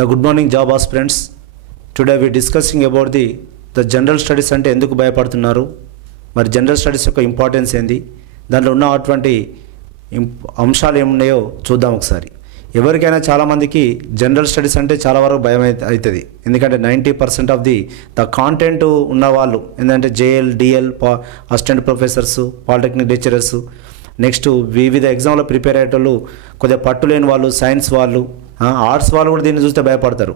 The good morning job aspirants. Today we are discussing about the general studies అంటే ఎందుకు భయపడుతున్నారు, మరి general studies యొక్క ఇంపార్టెన్స్ ఏంది, దాంట్లో ఉన్న అటువంటి అంశాలు ఏమున్నాయో చూద్దాం ఒకసారి. ఎవరికైనా చాలామందికి జనరల్ స్టడీస్ అంటే చాలా వరకు భయం అవుతుంది. ఎందుకంటే 90% ఆఫ్ ది కాంటెంట్ ఉన్న వాళ్ళు ఏంటంటే JL DL assistant professors, polytechnic lecturers, next వివిధ ఎగ్జామ్లో ప్రిపేర్ అయ్యేటోళ్ళు, కొద్దిగా పట్టులేని వాళ్ళు, సైన్స్ వాళ్ళు, ఆర్ట్స్ వాళ్ళు కూడా దీన్ని చూస్తే భయపడతారు.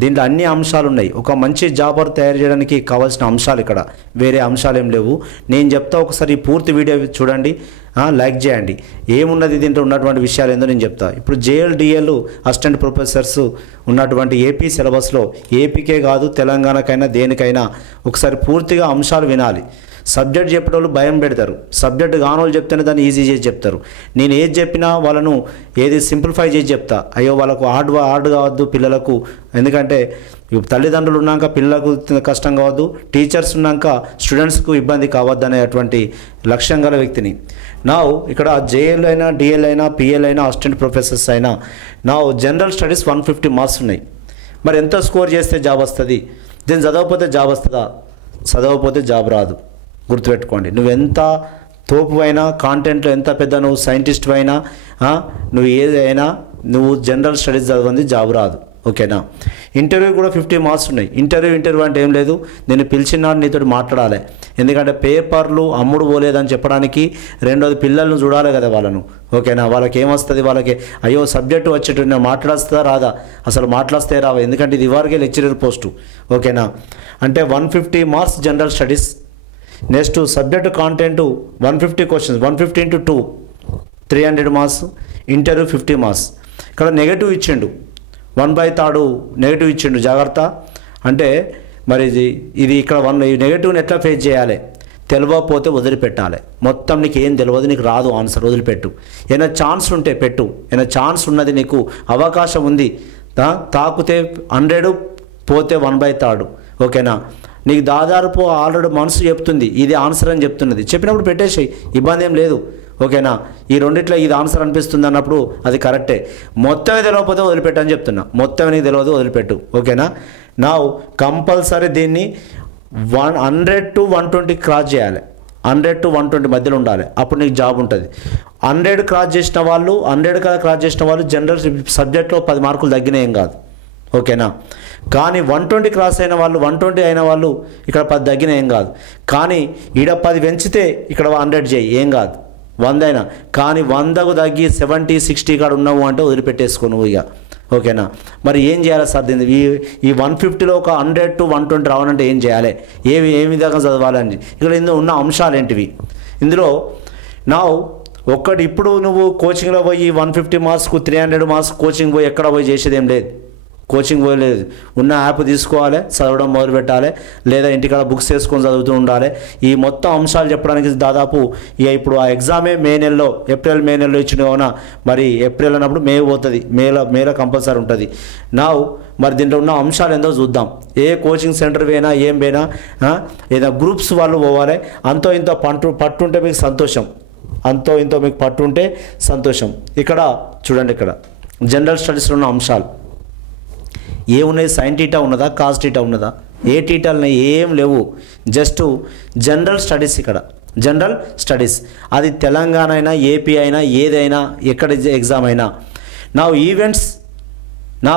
దీంట్లో అన్ని అంశాలు ఉన్నాయి. ఒక మంచి జాబర్ తయారు చేయడానికి కావాల్సిన అంశాలు ఇక్కడ, వేరే అంశాలు ఏం లేవు. నేను చెప్తా, ఒకసారి పూర్తి వీడియో చూడండి, లైక్ చేయండి. ఏమున్నది దీంట్లో ఉన్నటువంటి విషయాలు ఏందో నేను చెప్తా. ఇప్పుడు జేఎల్ డిఎల్ అసిస్టెంట్ ప్రొఫెసర్స్ ఉన్నటువంటి ఏపీ సిలబస్లో, ఏపీకే కాదు తెలంగాణకైనా దేనికైనా ఒకసారి పూర్తిగా అంశాలు వినాలి. సబ్జెక్ట్ చెప్పేటోళ్ళు భయం పెడతారు, సబ్జెక్ట్ కానోళ్ళు చెప్తేనే దాన్ని ఈజీ చేసి చెప్తారు. నేను ఏది చెప్పినా వాళ్ళను ఏది సింప్లిఫై చేసి చెప్తా. అయ్యో వాళ్ళకు హార్డ్ కావద్దు పిల్లలకు, ఎందుకంటే తల్లిదండ్రులు ఉన్నాక పిల్లలకు కష్టం కావద్దు, టీచర్స్ ఉన్నాక స్టూడెంట్స్కు ఇబ్బంది కావద్దు అనేటువంటి లక్ష్యం గల వ్యక్తిని. నా ఇక్కడ జేఎల్ అయినా డిఎల్ అయినా పిఎల్ అయినా అసిస్టెంట్ ప్రొఫెసర్స్ అయినా నా జనరల్ స్టడీస్ 150 మార్క్స్ ఉన్నాయి. మరి ఎంత స్కోర్ చేస్తే జాబ్ వస్తుంది? దీన్ని చదవకపోతే జాబ్ వస్తుందా? చదవకపోతే జాబ్ రాదు. గుర్తుపెట్టుకోండి. నువ్వెంత తోపు అయినా, కాంటెంట్లో ఎంత పెద్ద నువ్వు సైంటిస్ట్ అయినా, నువ్వు ఏదైనా, నువ్వు జనరల్ స్టడీస్ చదవండి జాబ్ రాదు. ఓకేనా? ఇంటర్వ్యూ కూడా 50 మార్క్స్ ఉన్నాయి. ఇంటర్వ్యూ అంటే ఏం లేదు, నేను పిలిచినాడు నీతో మాట్లాడాలి. ఎందుకంటే పేపర్లు అమ్ముడు పోలేదని చెప్పడానికి, రెండోది పిల్లలను చూడాలి కదా వాళ్ళను. ఓకేనా? వాళ్ళకి ఏమొస్తుంది, వాళ్ళకి అయ్యో సబ్జెక్టు వచ్చేట్టు నేను మాట్లాడుస్తుందా రాదా, అసలు మాట్లాడితే రావా, ఎందుకంటే ఇది ఇవరకే లెక్చరర్ పోస్టు. ఓకేనా? అంటే 150 marks general studies. Next subject content 150 questions, 150 into 2 300 marks. Interview 50 marks. ఇక్కడ నెగటివ్ ఇచ్చిండు, 1/3 నెగటివ్ ఇచ్చిండు. జాగ్రత్త. అంటే మరి ఇది ఇక్కడ నెగటివ్ని ఎట్లా ఫేస్ చేయాలి? తెలియకపోతే వదిలిపెట్టాలి. మొత్తం నీకు ఏం తెలియదు, నీకు రాదు ఆన్సర్, వదిలిపెట్టు. ఏమైనా ఛాన్స్ ఉంటే పెట్టు, ఏమైనా ఛాన్స్ ఉన్నది, నీకు అవకాశం ఉంది, తాకుతే 100, పోతే 1/3. ఓకేనా? నీకు దాదాపు ఆల్రెడీ మనసు చెప్తుంది ఇది ఆన్సర్ అని చెప్తున్నది, చెప్పినప్పుడు పెట్టేసేయి, ఇబ్బంది ఏం లేదు. ఓకేనా? ఈ రెండిట్లో ఇది ఆన్సర్ అనిపిస్తుంది అన్నప్పుడు అది కరెక్టే. మొత్తమే తెలియకపోతే వదిలిపెట్టని చెప్తున్నా. మొత్తం నీకు తెలియదు, వదిలిపెట్టు. ఓకేనా? నా కంపల్సరీ దీన్ని 100 to 120 క్రాస్ చేయాలి. 100 to 120 మధ్యలో ఉండాలి, అప్పుడు నీకు జాబ్ ఉంటుంది. 100 క్రాస్ చేసిన వాళ్ళు, 100 కదా క్రాస్ చేసిన వాళ్ళు జనరల్ సబ్జెక్ట్లో 10 మార్కులు తగ్గినా ఏం కాదు. ఓకేనా? కానీ 120 క్రాస్ అయిన వాళ్ళు, 120 అయిన వాళ్ళు ఇక్కడ 10 తగ్గిన ఏం కాదు. కానీ ఈడ 10 పెంచితే ఇక్కడ 100 చేయి, ఏం కాదు. 100 అయినా కానీ 100కు తగ్గి 70, 60 కాడ ఉన్నావు అంటే వదిలిపెట్టేసుకో నువ్వు ఇక. ఓకేనా? మరి ఏం చేయాలి సార్ దీన్ని? ఈ 150లో ఒక 100 to 120 రావాలంటే ఏం చేయాలి, ఏ విధంగా చదవాలని ఇక్కడ ఇందులో ఉన్న అంశాలు ఏంటివి? ఇందులో నా ఒక్కటి, ఇప్పుడు నువ్వు కోచింగ్లో పోయి 150 మార్క్స్కు 300 మార్క్స్ కోచింగ్ పోయి ఎక్కడ పోయి చేసేది ఏం లేదు. కోచింగ్ పోయలేదు, ఉన్న యాప్ తీసుకోవాలి, చదవడం మొదలు పెట్టాలి, లేదా ఇంటికాడ బుక్స్ వేసుకొని చదువుతూ ఉండాలి. ఈ మొత్తం అంశాలు చెప్పడానికి దాదాపు ఇక ఇప్పుడు ఆ ఎగ్జామే ఏప్రిల్ మే నెలలో ఇచ్చిన కావున మరి ఏప్రిల్ అన్నప్పుడు మే పోతుంది, మేలో కంపల్సరీ ఉంటుంది. నా మరి దీంట్లో ఉన్న అంశాలు ఏందో చూద్దాం. ఏ కోచింగ్ సెంటర్ పోయినా, ఏం పోయినా, ఏదైనా గ్రూప్స్ వాళ్ళు పోవాలి. అంతో ఇంతో పట్టుంటే మీకు సంతోషం, అంతో ఇంతో మీకు పట్టుంటే సంతోషం. ఇక్కడ చూడండి, ఇక్కడ జనరల్ స్టడీస్లో ఉన్న అంశాలు ఏమున్నాయి? సైన్ టీటా ఉన్నదా, కాస్ టీటా ఉన్నదా, ఏ టీటాలు ఏం లేవు. Just general studies. ఇక్కడ జనరల్ స్టడీస్, అది తెలంగాణ అయినా, ఏపీ అయినా, ఏదైనా, ఎక్కడ ఎగ్జామ్ అయినా. నా ఈవెంట్స్, నా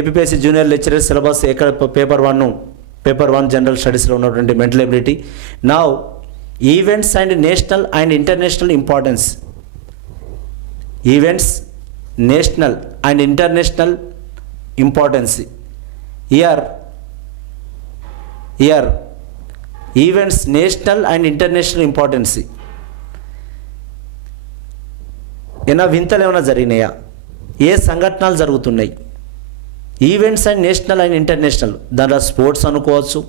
ఏపీపీఎస్సీ జూనియర్ లెక్చరర్ సిలబస్ ఎక్కడ పేపర్ 1 జనరల్ స్టడీస్లో ఉన్నటువంటి మెంటల్ ఎబిలిటీ. నా events and national and international importance. Events, national and international importance. Here events national and international importance. ఏమైనా వింతలు ఏమైనా జరిగినాయా? ఏ సంఘటనలు జరుగుతున్నాయి? Events and national and international, దాంట్లో స్పోర్ట్స్ అనుకోవచ్చు,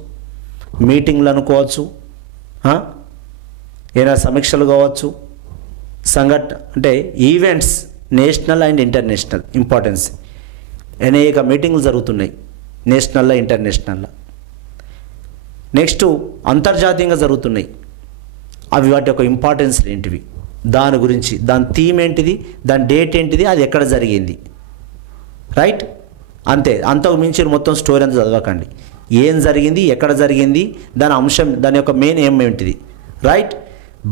మీటింగ్లు అనుకోవచ్చు, ఏమైనా సమీక్షలు కావచ్చు, అంటే events national and international importance. అనేక మీటింగ్లు జరుగుతున్నాయి నేషనల్లో, ఇంటర్నేషనల్లో. నెక్స్ట్ అంతర్జాతీయంగా జరుగుతున్నాయి. అవి వాటి యొక్క ఇంపార్టెన్స్ ఏంటివి, దాని గురించి, దాని థీమ్ ఏంటిది, దాని డేట్ ఏంటిది, అది ఎక్కడ జరిగింది, రైట్? అంతే, అంతకు మించి మొత్తం స్టోరీ అంతా చదవకండి. ఏం జరిగింది, ఎక్కడ జరిగింది, దాని అంశం, దాని యొక్క మెయిన్ ఏం ఏంటిది, రైట్.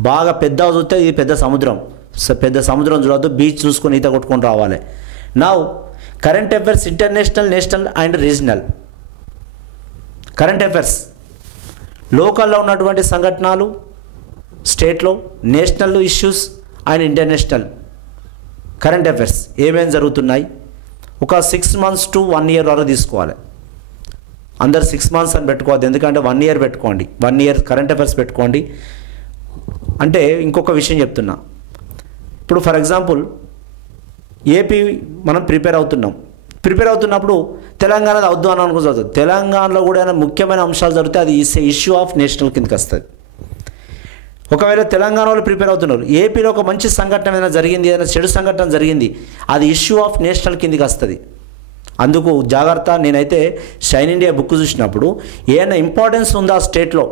బాగా పెద్దగా చూస్తే ఇది పెద్ద సముద్రం, పెద్ద సముద్రం చూడవద్దు, బీచ్ చూసుకొని ఈత కొట్టుకొని రావాలి. Now current affairs, international, national and regional. Current affairs లోకల్లో ఉన్నటువంటి సంఘటనలు, స్టేట్లో national issues and international current affairs ఏమేమి జరుగుతున్నాయి. ఒక 6 months to 1 year వరకు తీసుకోవాలి. అందరు 6 months అని పెట్టుకోవద్దు, ఎందుకంటే 1 year పెట్టుకోండి, 1 year కరెంట్ అఫైర్స్ పెట్టుకోండి. అంటే ఇంకొక విషయం చెప్తున్నా, ఇప్పుడు ఫర్ ఎగ్జాంపుల్ ఏపీ మనం ప్రిపేర్ అవుతున్నప్పుడు తెలంగాణ వద్దు అని అనుకోవచ్చు. తెలంగాణలో కూడా ముఖ్యమైన అంశాలు జరిగితే అది ఇష్యూ ఆఫ్ నేషనల్ కిందకి వస్తుంది. ఒకవేళ తెలంగాణ వాళ్ళు ప్రిపేర్ అవుతున్నారు, ఏపీలో ఒక మంచి సంఘటన ఏదైనా జరిగింది, ఏదైనా చెడు సంఘటన జరిగింది, అది ఇష్యూ ఆఫ్ నేషనల్ కిందకి వస్తుంది. అందుకు జాగ్రత్త. నేనైతే షైన్ ఇండియా బుక్ చూసినప్పుడు ఏమైనా ఇంపార్టెన్స్ ఉందా స్టేట్లో,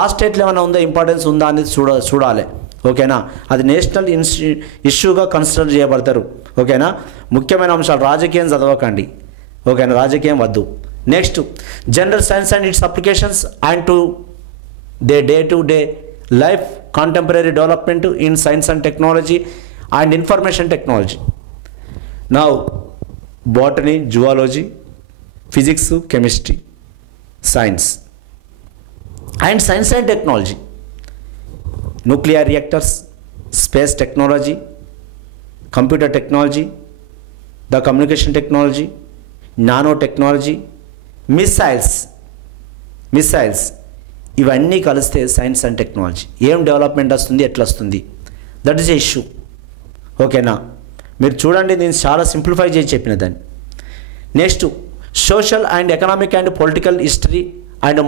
ఆ స్టేట్లో ఏమైనా ఉందా, ఇంపార్టెన్స్ ఉందా అనేది చూడాలి. ఓకేనా, అది నేషనల్ ఇష్యూగా కన్సిడర్ చేయబడతారు. ఓకేనా, ముఖ్యమైన అంశాలు. రాజకీయం చదవకండి, ఓకేనా, రాజకీయం వద్దు. Next general science and its applications and to day to day life, contemporary development in science and technology and information technology. Now botany, zoology, physics, chemistry, science and technology, nuclear reactors, space technology, computer technology, the communication technology, nano technology, missiles ఇవన్నీ కలిస్తే science and technology. ఏం development వస్తుంది, ఎట్లా వస్తుంది, that is a issue. ఓకేనా, మీరు చూడండి, నేను చాలా సింప్లిఫై చేసి చెప్పిన దాన్ని. Next social and economic and political history and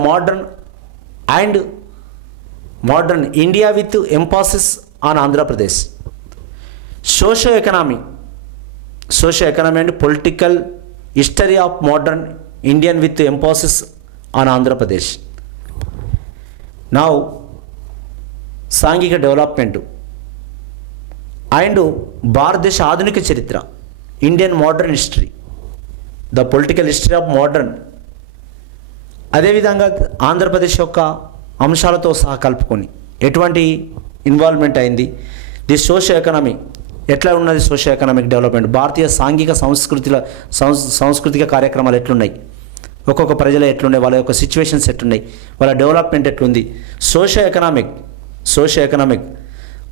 modern India with Mphasis on Andhra Pradesh. Socio economy and political history of modern Indian with Mphasis on Andhra Pradesh. Now సాంఘిక డెవలప్మెంట్ అండ్ భారతదేశ ఆధునిక చరిత్ర, Indian modern history, the political history of modern. అదేవిధంగా ఆంధ్రప్రదేశ్ యొక్క అంశాలతో సహా కలుపుకొని ఎటువంటి ఇన్వాల్వ్మెంట్ అయింది, ది సోషియో ఎకనామీ ఎట్లా ఉన్నది, సోషియో ఎకనామిక్ డెవలప్మెంట్, భారతీయ సాంఘిక సాంస్కృతిక కార్యక్రమాలు ఎట్లున్నాయి, ఒక్కొక్క ప్రజలు ఎట్లున్నాయి, వాళ్ళ యొక్క సిచ్యువేషన్స్ ఎట్లున్నాయి, వాళ్ళ డెవలప్మెంట్ ఎట్లుంది, సోషియో ఎకనామిక్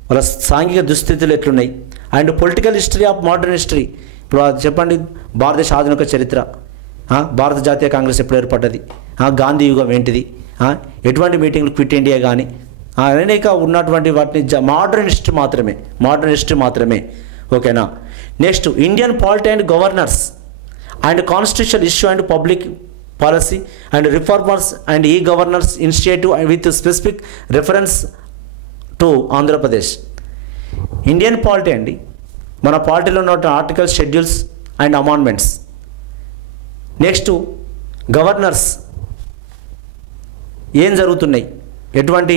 వాళ్ళ సాంఘిక దుస్థితులు ఎట్లున్నాయి, and political history of modern history. ఇప్పుడు చెప్పండి, భారతదేశ ఆధునిక చరిత్ర, భారత జాతీయ కాంగ్రెస్ ఎప్పుడు ఏర్పడ్డది, గాంధీ యుగం ఏంటిది, ఎటువంటి మీటింగ్లు, క్విట్ ఇండియా కానీ అనేక ఉన్నటువంటి వాటిని మోడర్న్ హిస్టరీ మాత్రమే. ఓకేనా, next Indian polity and governors and constitution issue and public policy and reformers and ఈ governors initiative with specific reference to Andhra Pradesh. Indian polity అండి, మన పాలిటీలో ఉన్న articles, schedules and amendments. Next governors ఏం జరుగుతున్నాయి, ఎటువంటి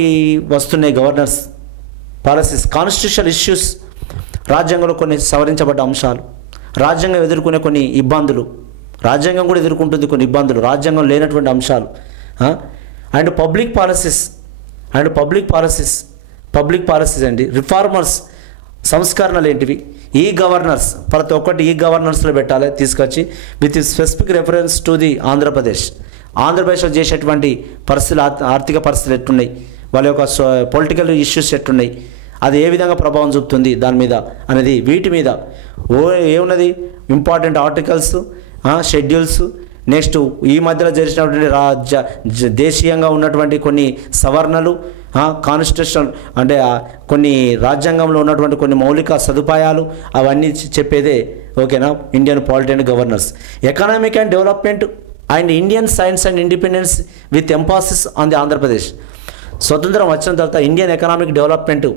వస్తున్నాయి గవర్నర్స్ పాలసీస్. కాన్స్టిట్యూషనల్ ఇష్యూస్, రాజ్యాంగంలో కొన్ని సవరించబడ్డ అంశాలు, రాజ్యాంగం ఎదుర్కొనే కొన్ని ఇబ్బందులు, రాజ్యాంగం కూడా ఎదుర్కొంటుంది కొన్ని ఇబ్బందులు, రాజ్యాంగం లేనటువంటి అంశాలు. అండ్ పబ్లిక్ పాలసీస్ అండి, రిఫార్మర్స్, సంస్కరణలు ఏంటివి, ఈ గవర్నర్స్, ప్రతి ఒక్కటి ఈ గవర్నర్స్లో పెట్టాలి తీసుకొచ్చి, with specific reference to the ఆంధ్రప్రదేశ్లో చేసేటువంటి పరిస్థితులు, ఆర్థిక పరిస్థితులు ఎట్లున్నాయి, వాళ్ళ యొక్క పొలిటికల్ ఇష్యూస్ ఎట్లున్నాయి, అది ఏ విధంగా ప్రభావం చూపుతుంది దాని మీద అనేది, వీటి మీద ఏమున్నది ఇంపార్టెంట్ ఆర్టికల్స్, షెడ్యూల్స్. నెక్స్ట్ ఈ మధ్యలో జరిగినటువంటి దేశీయంగా ఉన్నటువంటి కొన్ని సవరణలు, కాన్స్టిట్యూషన్ అంటే కొన్ని రాజ్యాంగంలో ఉన్నటువంటి కొన్ని మౌలిక సదుపాయాలు, అవన్నీ చెప్పేదే. ఓకేనా, Indian polity and governors. Economic and development and Indian science and independence with Mphasis on the Andhra Pradesh. స్వతంత్రం వచ్చిన తర్వాత ఇండియన్ ఎకనామిక్ డెవలప్మెంట్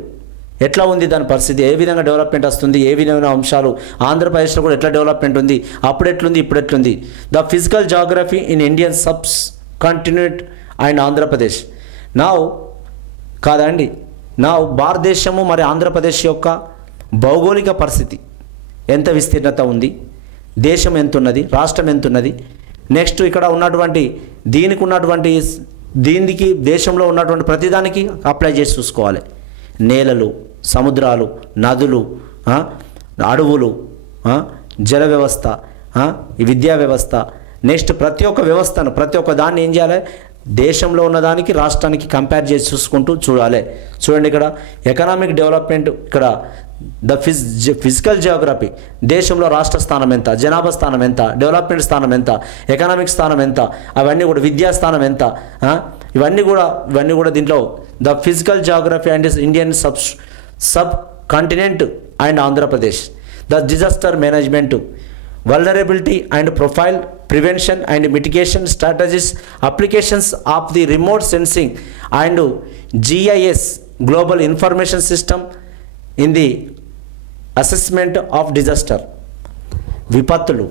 ఎట్లా ఉంది, దాని పరిస్థితి ఏ విధంగా డెవలప్మెంట్ వస్తుంది, ఏ విధమైన అంశాలు, ఆంధ్రప్రదేశ్లో కూడా ఎట్లా డెవలప్మెంట్ ఉంది, అప్పుడు ఎట్లుంది, ఇప్పుడు ఎట్లుంది. The physical geography in Indian subs continent and Andhra Pradesh. నా భారతదేశము మరి ఆంధ్రప్రదేశ్ యొక్క భౌగోళిక పరిస్థితి ఎంత విస్తీర్ణత ఉంది, దేశం ఎంత ఉన్నది, రాష్ట్రం ఎంత ఉన్నది, నెక్స్ట్ ఇక్కడ ఉన్నటువంటి దీనికి దేశంలో ఉన్నటువంటి ప్రతిదానికి అప్లై చేసి చూసుకోవాలి. నేలలు, సముద్రాలు, నదులు, అడవులు, జల వ్యవస్థ, విద్యా వ్యవస్థ, నెక్స్ట్ ప్రతి ఒక్క వ్యవస్థను ప్రతి ఒక్క దాన్ని ఏం చేయాలి, దేశంలో ఉన్నదానికి రాష్ట్రానికి కంపేర్ చేసి చూసుకుంటూ చూడాలి. చూడండి ఇక్కడ ఎకనామిక్ డెవలప్మెంట్, ఇక్కడ ఫిజికల్ జియోగ్రఫీ, దేశంలో రాష్ట్ర స్థానం ఎంత, జనాభా స్థానం ఎంత, డెవలప్మెంట్ స్థానం ఎంత, ఎకనామిక్ స్థానం ఎంత, అవన్నీ కూడా విద్యా స్థానం ఎంత, ఇవన్నీ కూడా దీంట్లో the physical Geography and Indian sub continent and Andhra Pradesh, the disaster management, vulnerability and profile, prevention and mitigation strategies, applications of the remote sensing and GIS global information system in the assessment of disaster. విపత్తులు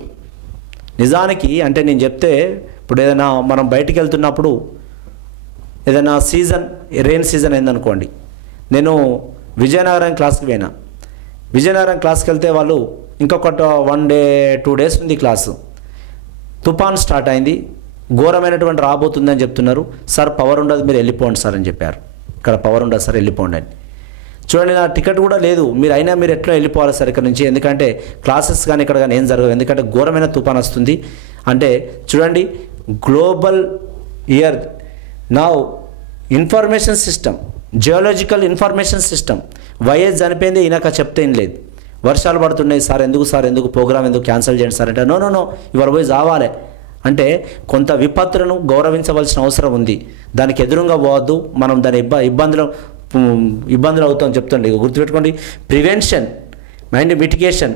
నిజానికి అంటే నేను చెప్తే ఇప్పుడు ఏదైనా మనం బయటికి వెళ్తున్నప్పుడు ఏదైనా రెయిన్ సీజన్ అయిందనుకోండి, నేను విజయనగరం క్లాస్కి పోయినా, విజయనగరం క్లాస్కి వెళ్తే వాళ్ళు ఇంకొక 1 డే 2 డేస్ ఉంది క్లాసు, తుఫాన్ స్టార్ట్ అయింది, ఘోరమైనటువంటి రాబోతుందని చెప్తున్నారు, సార్ పవర్ ఉండదు మీరు వెళ్ళిపోండి సార్ అని చెప్పారు. ఇక్కడ పవర్ ఉండదు సార్ వెళ్ళిపోండి అని. చూడండి నా టికెట్ కూడా లేదు, మీరు ఎట్లా వెళ్ళిపోవాలి సార్ ఇక్కడ నుంచి, ఎందుకంటే క్లాసెస్ కానీ ఇక్కడ కానీ ఏం జరగదు, ఎందుకంటే ఘోరమైన తుఫాన్ వస్తుంది అంటే. చూడండి global year now information system, geological information system, YS చనిపోయింది ఈయనక చెప్తే ఏం లేదు, వర్షాలు పడుతున్నాయి సార్ ఎందుకు ప్రోగ్రామ్ ఎందుకు క్యాన్సిల్ చేయండి సార్ అంటే, నో ఇవాళ పోయి రావాలి అంటే కొంత విపత్తులను గౌరవించవలసిన అవసరం ఉంది. దానికి ఎదురుగా పోవద్దు, మనం దాని ఇబ్బందులు అవుతామని చెప్తుండే. గుర్తుపెట్టుకోండి, ప్రివెన్షన్ అండ్ మిటిగేషన్,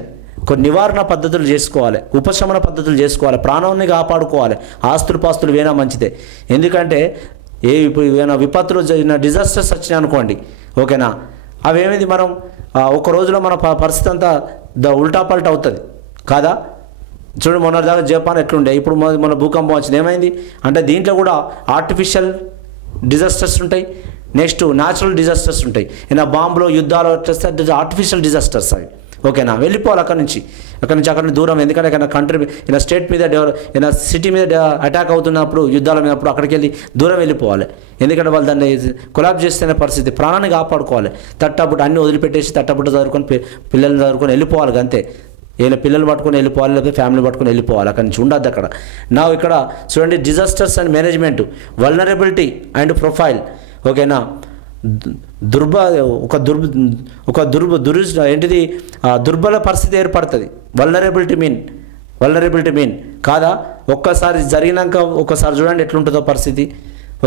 కొన్ని నివారణ పద్ధతులు చేసుకోవాలి, ఉపశమన పద్ధతులు చేసుకోవాలి, ప్రాణాన్ని కాపాడుకోవాలి, ఆస్తులు వేనా మంచిదే. ఎందుకంటే ఇప్పుడు ఏమైనా విపత్తులు డిజాస్టర్స్ వచ్చినాయి అనుకోండి, ఓకేనా, అవేమిది మనం ఒక రోజులో మన పరిస్థితి అంతా ఉల్టా పల్టా అవుతుంది కాదా. చూడండి మొన్న దాకా జపాన్ ఎట్లుండే, ఇప్పుడు మన భూకంపం వచ్చింది ఏమైంది అంటే, దీంట్లో కూడా ఆర్టిఫిషియల్ డిజాస్టర్స్ ఉంటాయి, నెక్స్ట్ న్యాచురల్ డిజాస్టర్స్ ఉంటాయి. ఏమైనా బాంబులో యుద్ధాలు వచ్చేస్తే ఆర్టిఫిషియల్ డిజాస్టర్స్ అవి, ఓకేనా. వెళ్ళిపోవాలి అక్కడి నుంచి అక్కడ దూరం, ఎందుకంటే ఏదైనా కంట్రీ ఏదైనా స్టేట్ మీద ఏదైనా సిటీ మీద అటాక్ అవుతున్నప్పుడు, యుద్ధాల మీదప్పుడు అక్కడికి వెళ్ళి దూరం వెళ్ళిపోవాలి. ఎందుకంటే వాళ్ళు దాన్ని కొలాబ్ చేస్తున్న పరిస్థితి, ప్రాణాన్ని కాపాడుకోవాలి. తట్టబుట్ట అన్నీ వదిలిపెట్టేసి తట్టబుట్ట చదువుకొని పిల్లల్ని చదువుకొని వెళ్ళిపోవాలి అంతే. ఏదైనా పిల్లలు పట్టుకొని వెళ్ళిపోవాలి, లేకపోతే ఫ్యామిలీ పట్టుకొని వెళ్ళిపోవాలి, అక్కడి నుంచి ఉండద్దు అక్కడ. నా ఇక్కడ చూడండి disasters and management, vulnerability and profile, ఓకేనా. ఏంటిది దుర్బల పరిస్థితి ఏర్పడుతుంది. వల్నరబిలిటీ మీన్ కాదా. ఒక్కసారి జరిగినాక ఒక్కసారి చూడండి ఎట్లుంటుందో పరిస్థితి,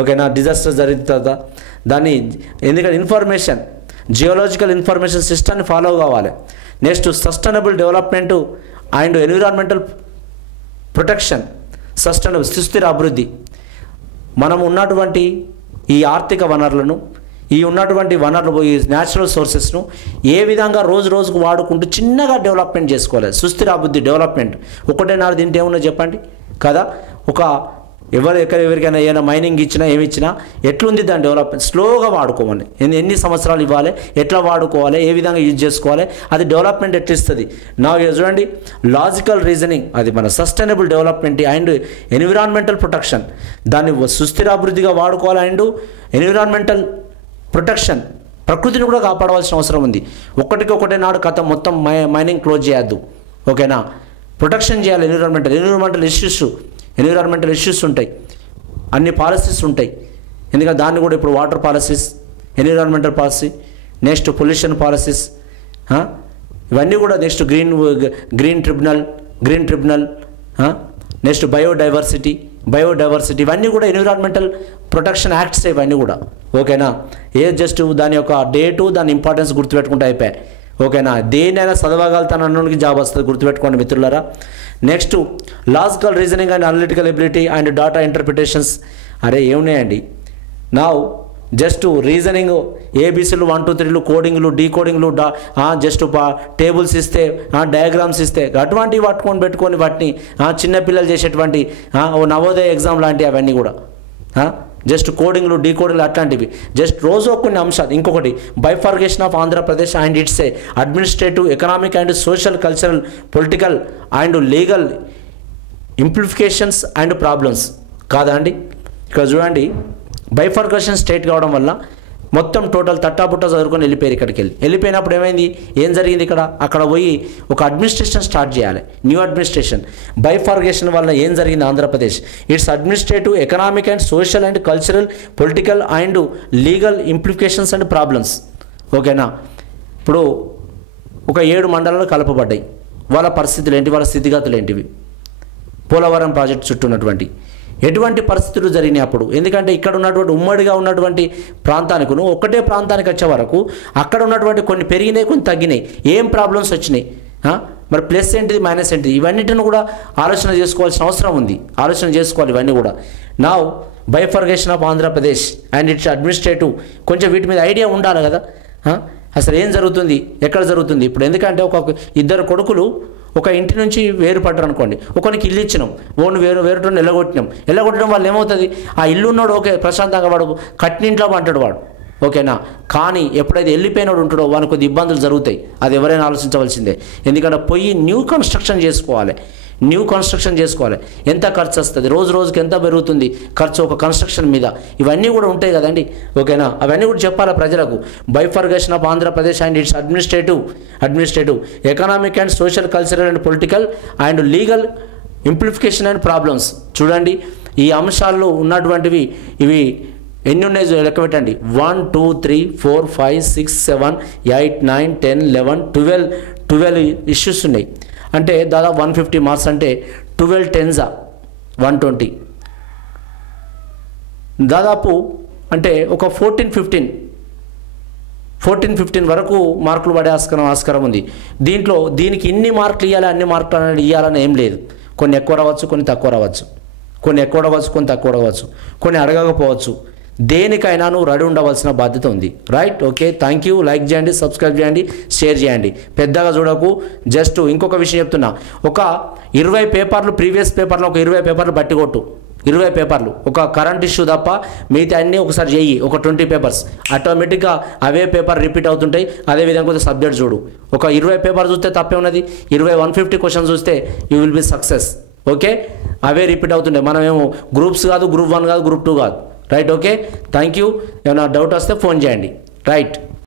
ఓకేనా. డిజాస్టర్ జరుగుతుందా దాన్ని, ఎందుకంటే ఇన్ఫర్మేషన్ జియోలాజికల్ ఇన్ఫర్మేషన్ సిస్టమ్ని ఫాలో కావాలి. Next sustainable development and environmental protection, సుస్థిర అభివృద్ధి. మనం ఉన్నటువంటి ఈ ఆర్థిక వనరులను, ఈ ఉన్నటువంటి వనరులు, ఈ న్యాచురల్ సోర్సెస్ను ఏ విధంగా రోజుకు వాడుకుంటూ చిన్నగా డెవలప్మెంట్ చేసుకోవాలి. సుస్థిర అభివృద్ధి డెవలప్మెంట్ ఒకటే నాడు దీంట్లో ఏమున్నా చెప్పండి కదా. ఎవరికైనా ఏమైనా మైనింగ్ ఇచ్చినా ఏమి ఇచ్చినా ఎట్లుంది దాని డెవలప్మెంట్, స్లోగా వాడుకోవాలి. ఎన్ని సంవత్సరాలు ఇవ్వాలి, ఎట్లా వాడుకోవాలి, ఏ విధంగా యూజ్ చేసుకోవాలి, అది డెవలప్మెంట్ ఎట్లా ఇస్తుంది. నా చూడండి లాజికల్ రీజనింగ్, అది మన sustainable development and environmental protection, దాన్ని సుస్థిర అభివృద్ధిగా వాడుకోవాలి. అండ్ ఎన్విరాన్మెంటల్ ప్రొటెక్షన్, ప్రకృతిని కూడా కాపాడవలసిన అవసరం ఉంది. ఒకటే నాడు కథ మొత్తం మైనింగ్ క్లోజ్ చేయొద్దు, ఓకేనా. ప్రొటెక్షన్ చేయాలి. ఎన్విరాన్మెంటల్ ఇష్యూస్ ఉంటాయి, అన్ని పాలసీస్ ఉంటాయి. ఎందుకంటే దాన్ని కూడా ఇప్పుడు water policies, environmental policy, next pollution policies, ఇవన్నీ కూడా next green tribunal, next biodiversity, ఇవన్నీ కూడా ఎన్విరాన్మెంటల్ ప్రొటెక్షన్ యాక్ట్స్ ఇవన్నీ కూడా, ఓకేనా. జస్ట్ దాని యొక్క డేటు, దాని ఇంపార్టెన్స్ గుర్తుపెట్టుకుంటే అయిపోయాయి, ఓకేనా. దేనైనా చదవగలుగుతాను అన్నోనికి జాబ్ వస్తుంది, గుర్తుపెట్టుకోండి మిత్రులారా. Next logical reasoning and analytical ability and data interpretations. అరే ఏమున్నాయండి, నా జస్ట్ రీజనింగ్, ఏబీసీలు 1 2 3లు, కోడింగ్లు, డీకోడింగ్లు, జస్ట్ టేబుల్స్ ఇస్తే, డయాగ్రామ్స్ ఇస్తే అటువంటివి పెట్టుకొని వాటిని చిన్నపిల్లలు చేసేటువంటి నవోదయ ఎగ్జామ్ లాంటివి అవన్నీ కూడా జస్ట్ కోడింగ్లు డీకోడింగ్లు అట్లాంటివి, జస్ట్ రోజు కొన్ని అంశాలు. ఇంకొకటి bifurcation of Andhra Pradesh and it's a administrative, economic and social, cultural, political and legal implications and problems కాదా అండి? ఇక్కడ చూడండి, బైఫర్గేషన్ స్టేట్ కావడం వల్ల మొత్తం టోటల్ తట్టాపుట్టా చదువుకొని వెళ్ళిపోయారు. ఇక్కడికి వెళ్ళిపోయినప్పుడు ఏమైంది, ఏం జరిగింది, అక్కడ పోయి ఒక అడ్మినిస్ట్రేషన్ స్టార్ట్ చేయాలి, న్యూ అడ్మినిస్ట్రేషన్. బైఫర్గేషన్ వల్ల ఏం జరిగింది Andhra Pradesh, it's administrative, economic and social and cultural, political and legal implications and problems. ఓకేనా? ఇప్పుడు ఒక 7 మండలాలు కలపబడ్డాయి. వాళ్ళ పరిస్థితులు ఏంటి, వాళ్ళ స్థితిగతులు ఏంటివి, పోలవరం ప్రాజెక్టు చుట్టూ ఉన్నటువంటి ఎటువంటి పరిస్థితులు జరిగినాయి అప్పుడు. ఎందుకంటే ఇక్కడ ఉన్నటువంటి ఉమ్మడిగా ఉన్నటువంటి ప్రాంతానికి ఒకటే ప్రాంతానికి వచ్చే వరకు అక్కడ ఉన్నటువంటి కొన్ని పెరిగినాయి, కొన్ని తగ్గినాయి, ఏం ప్రాబ్లమ్స్ వచ్చినాయి, మరి ప్లస్ ఏంటిది, మైనస్ ఏంటిది, ఇవన్నిటిని కూడా ఆలోచన చేసుకోవాల్సిన అవసరం ఉంది. ఆలోచన చేసుకోవాలి ఇవన్నీ కూడా. నా bifurcation of Andhra Pradesh and it's administrative, కొంచెం వీటి మీద ఐడియా ఉండాలి కదా, అసలు ఏం జరుగుతుంది, ఎక్కడ జరుగుతుంది. ఇప్పుడు ఎందుకంటే ఒక 2 కొడుకులు ఒక ఇంటి నుంచి వేరుపడ్డారు అనుకోండి, ఒకరికి ఇల్లు ఇచ్చినాం, ఓన్ వేరుటోని ఎల్లగొట్టడం వల్ల ఏమవుతుంది, ఆ ఇల్లు ఉన్నాడు ఓకే ప్రశాంతంగా వాడు కట్టినింట్లో అంటాడు వాడు, ఓకేనా. కానీ ఎప్పుడైతే వెళ్ళిపోయినాడు ఉంటాడో వానికి కొద్ది ఇబ్బందులు జరుగుతాయి. అది ఎవరైనా ఆలోచించవలసిందే. ఎందుకంటే పోయి న్యూ కన్స్ట్రక్షన్ చేసుకోవాలి. ఎంత ఖర్చు వస్తుంది, రోజుకి ఎంత పెరుగుతుంది ఖర్చు ఒక కన్స్ట్రక్షన్ మీద, ఇవన్నీ కూడా ఉంటాయి కదండి, ఓకేనా. అవన్నీ కూడా చెప్పాలి ప్రజలకు. Bifurcation of Andhra Pradesh and it's administrative, economic and social, cultural and political and legal implication and problems. చూడండి, ఈ అంశాల్లో ఉన్నటువంటివి ఇవి ఎన్ని ఉన్నాయి లెక్క పెట్టండి. 1 2 3 4 5 6 7 8 9 10 11 12 ఇష్యూస్ ఉన్నాయి. అంటే దాదాపు 150 మార్క్స్, అంటే 12 10s 120, దాదాపు అంటే ఒక 14-15 వరకు మార్కులు పడే ఆస్కారం ఉంది. దీనికి ఇన్ని మార్కులు ఇవ్వాలి, అన్ని మార్కులు అనేది ఇవ్వాలని ఏం లేదు. కొన్ని ఎక్కువ రావచ్చు, కొన్ని తక్కువ రావచ్చు, కొన్ని అడగకపోవచ్చు. దేనికైనా నువ్వు రెడీ ఉండవలసిన బాధ్యత ఉంది. Right, okay, thank you. Like చేయండి, సబ్స్క్రైబ్ చేయండి, షేర్ చేయండి. పెద్దగా చూడకు. జస్ట్ ఇంకొక విషయం చెప్తున్నా, ఒక 20 పేపర్లు, ప్రీవియస్ పేపర్లో ఒక 20 పేపర్లు బట్టి కొట్టు. 20 పేపర్లు, ఒక కరెంట్ ఇష్యూ తప్ప మిగతా అన్నీ ఒకసారి చెయ్యి. ఒక 20 పేపర్స్ ఆటోమేటిక్గా అవే పేపర్ రిపీట్ అవుతుంటాయి. అదేవిధంగా కొద్దిగా సబ్జెక్ట్ చూడు. ఒక 20 పేపర్ చూస్తే తప్పే ఉన్నది. 150 క్వశ్చన్స్ చూస్తే you will be success. Okay, away repeat అవుతుంటాయి. మనమేమో గ్రూప్స్ కాదు, గ్రూప్ 1 కాదు, గ్రూప్ 2 కాదు. Right, okay, thank you. ఏమైనా డౌట్ వస్తే ఫోన్ చేయండి. రైట్.